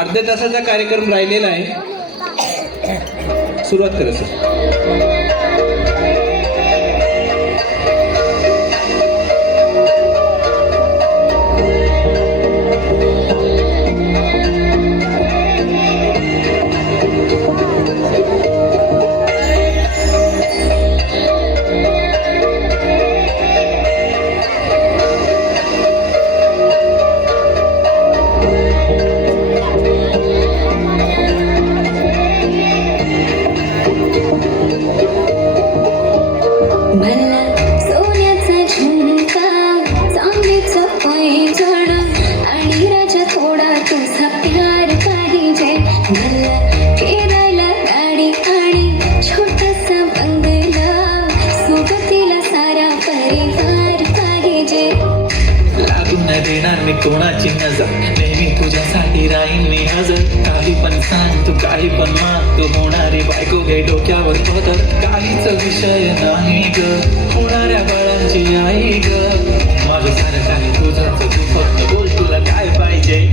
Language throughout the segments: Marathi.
अर्ध्या तासाचा कार्यक्रम राहिलेला आहे. सुरुवात करा सर. मी कोणाची नजर नेहमी तुझ्यासाठी राहीन मी हजर. काही पण सांग तू काही पण मान तू होणारी बायको घे डोक्यावर पदर. काहीच विषय नाही ग होणाऱ्या बाळांची आई ग. माझं सारं काही तुझंच तू फक्त बोल तुला काय पाहिजे.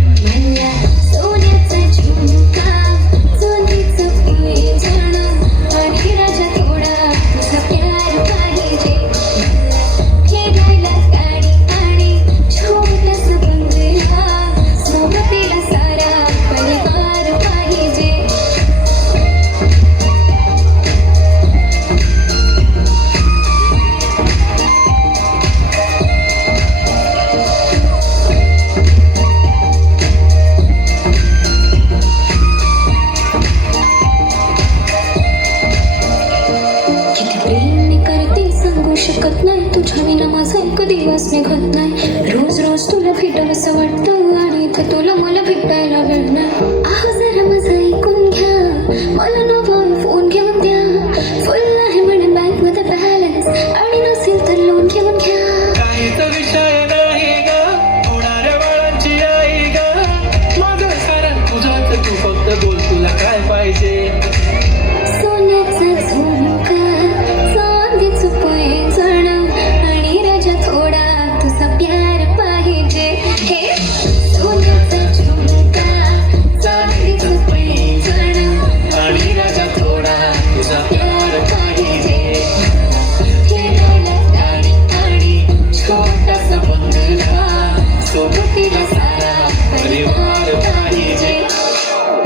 शकत नाही तुझ्या विना माझा एक दिवस निघत नाही. रोज रोज तुला भेटावं असं वाटतं आणि इथं तुला मला भेटायला वेळ नाही. आहो जरा माझं ऐकून घ्या मला नवा फोन घेऊन द्या. फुल आहे म्हणे बँक मध्ये बॅलन्स आणि नसेल तर लोन घेऊन घ्या. काहीच विषय नाही ग होणाऱ्या बाळांची आई ग. माझं सारं तुझंच तू फक्त बोल तुला काय पाहिजे. सोन्याचा झुमका चांदीचं पैंजण आणि राजा थोडा तुझा प्यार पाहिजे. हे सोन्याचा झुमका चांदीचं पैंजण आणि राजा थोडा तुझा प्यार पाहिजे. फिरायला गाडी आणि छोटासा बंगला सोबतीला सारा परिवार पाहिजे.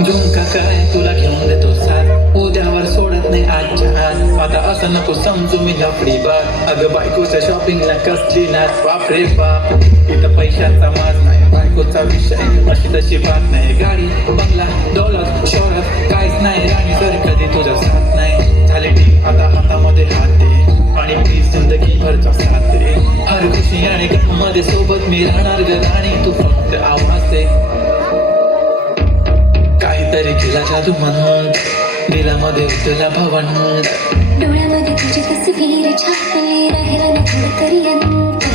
झुमका काय तुला घेऊन देतो साथ उद्यावर सोडत नाही आजच्या आज. आता असं नको समजू मी लफडी बात. अगं बायकोच्या शॉपिंगला कसली नाच बाप रे बाप. इथं पैशाचा माज नाही बायकोचा विषय अशी तशी बात नाही. गाडी बंगला दौलत शोहरत काहीच नाही राणी तर कधी तुझा साथ नाही. झाले ठीक आता हातामध्ये हात दे आणि प्लीज जिंदगी भरचा साथ दे. हर खुशी आणि मध्ये सोबत मी राहणार ग राणी तू फक्त आवाज दे. काहीतरी केला जादू मन दिलामध्ये तुला भवन. डोळ्यामध्ये तुझी तस्वीर छापली राहिला ना थोडं तरी अंत.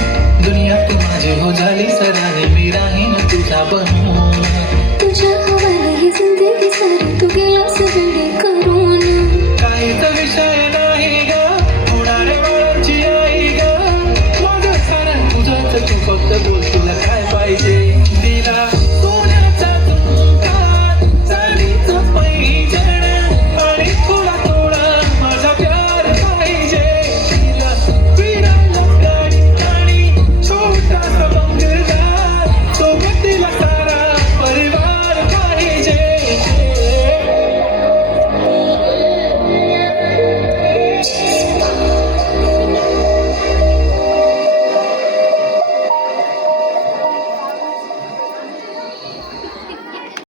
दुनिया तू माझी हो झाली सराने मी राहीन तुझा बनून.